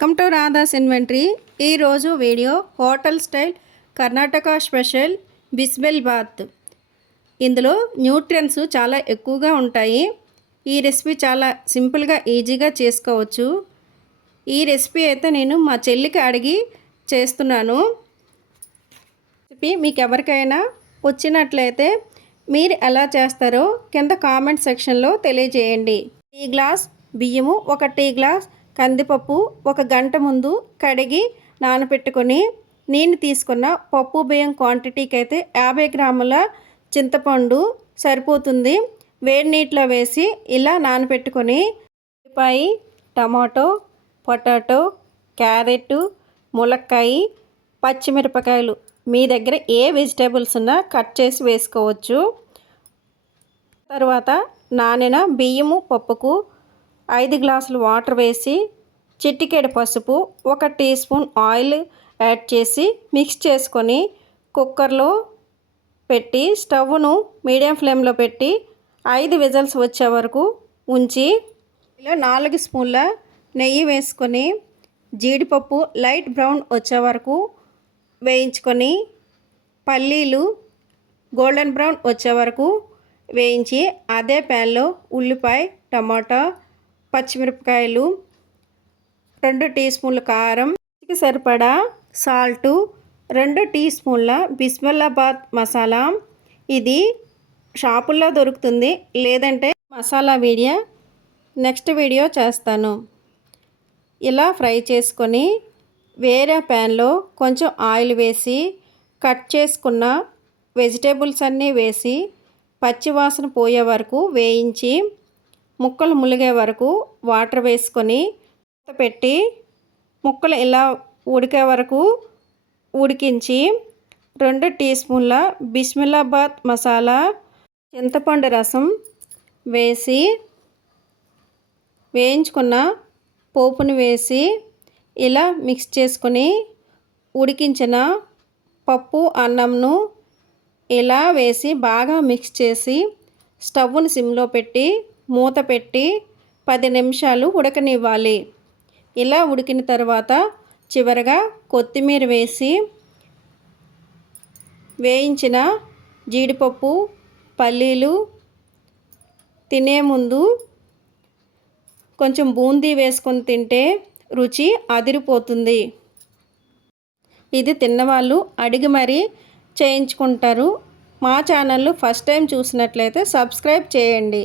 Welcome to Radha's inventory ఈరోజు video hotel style Karnataka special bisibele bath. ఇందులో nutrients చాలా ఎక్కువగా ఉంటాయి. ఈ రెసిపీ చాలా సింపుల్గా ఈజీగా చేసుకోవచ్చు. ఈ రెసిపీ అయితే నేను మా చెల్లికి అడిగి చేస్తున్నాను. రెసిపీ మీకు ఎవరికైనా వచ్చినట్లయితే మీరు ఎలా చేస్తారో కింద కామెంట్ సెక్షన్లో తెలియజేయండి. టీ గ్లాస్ బియ్యము ఒక టీ గ్లాస్ కందిపప్పు ఒక గంట ముందు కడిగి నానబెట్టుకొని నేను తీసుకున్న పప్పు బియ్యం క్వాంటిటీకి అయితే యాభై గ్రాముల చింతపండు సరిపోతుంది. వేడి నీటిలో వేసి ఇలా నానబెట్టుకొని ఉల్లిపాయ టమాటో పొటాటో క్యారెట్ ములక్కాయ పచ్చిమిరపకాయలు మీ దగ్గర ఏ వెజిటేబుల్స్ ఉన్నా కట్ చేసి వేసుకోవచ్చు. తర్వాత నానిన బియ్యము పప్పుకు ఐదు గ్లాసులు వాటర్ వేసి చిట్టికేడు పసుపు ఒక టీ స్పూన్ ఆయిల్ యాడ్ చేసి మిక్స్ చేసుకొని కుక్కర్లో పెట్టి స్టవ్ను మీడియం ఫ్లేమ్లో పెట్టి ఐదు విజల్స్ వచ్చే వరకు ఉంచి ఇలా నాలుగు స్పూన్ల నెయ్యి వేసుకొని జీడిపప్పు లైట్ బ్రౌన్ వచ్చే వరకు వేయించుకొని పల్లీలు గోల్డెన్ బ్రౌన్ వచ్చే వరకు వేయించి అదే ప్యాన్లో ఉల్లిపాయ టమాటా పచ్చిమిరపకాయలు రెండు టీ స్పూన్ల కారం సరిపడా సాల్టు రెండు టీ స్పూన్ల బిస్మల్లాబాద్ మసాలా. ఇది షాపుల్లో దొరుకుతుంది. లేదంటే మసాలా వీడియో నెక్స్ట్ వీడియో చేస్తాను. ఇలా ఫ్రై చేసుకొని వేరే ప్యాన్లో కొంచెం ఆయిల్ వేసి కట్ చేసుకున్న వెజిటేబుల్స్ అన్నీ వేసి పచ్చివాసన పోయే వరకు వేయించి ముక్కలు ములిగే వరకు వాటర్ వేసుకొని పెట్టి ముక్కలు ఇలా ఉడికే వరకు ఉడికించి రెండు టీ స్పూన్ల బిస్మిల్లాబాద్ మసాలా చింతపండు రసం వేసి వేయించుకున్న పోపును వేసి ఇలా మిక్స్ చేసుకొని ఉడికించిన పప్పు అన్నంను ఇలా వేసి బాగా మిక్స్ చేసి స్టవ్ను సిమ్లో పెట్టి మూత పెట్టి పది నిమిషాలు ఉడకనివ్వాలి. ఇలా ఉడికిన తర్వాత చివరగా కొత్తిమీర వేసి వేయించిన జీడిపప్పు పల్లీలు తినే ముందు కొంచెం బూందీ వేసుకొని తింటే రుచి అదిరిపోతుంది. ఇది తిన్నవాళ్ళు అడిగి మరీ చేయించుకుంటారు. మా ఛానల్ ఫస్ట్ టైం చూసినట్లయితే సబ్స్క్రైబ్ చేయండి.